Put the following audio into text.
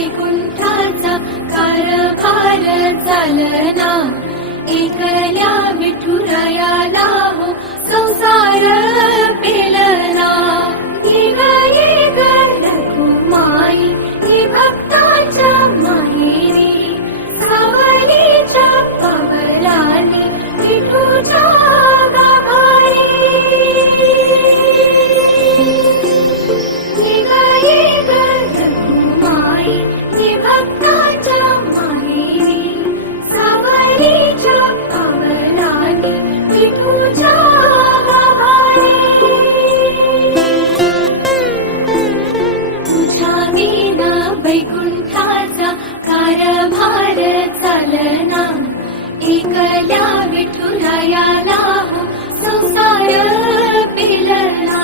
वैकुंठाचा कारभार चालना, एकल्या विठुरायाला हो संसार पेलना. निघाली रखुमाई ही भक्ताच्या माहेरी, सावलीच्या पवनाने विठूच्या गाभारी. निघाली रखुमाई ही भक्ताच्या माहेरी, सावलीच्या पवनाने विठूच्या गाभारी. तुझ्या विना वैकुंठाचा कारभार चालना, एकल्या विठुरायाला हो संसार पेलना.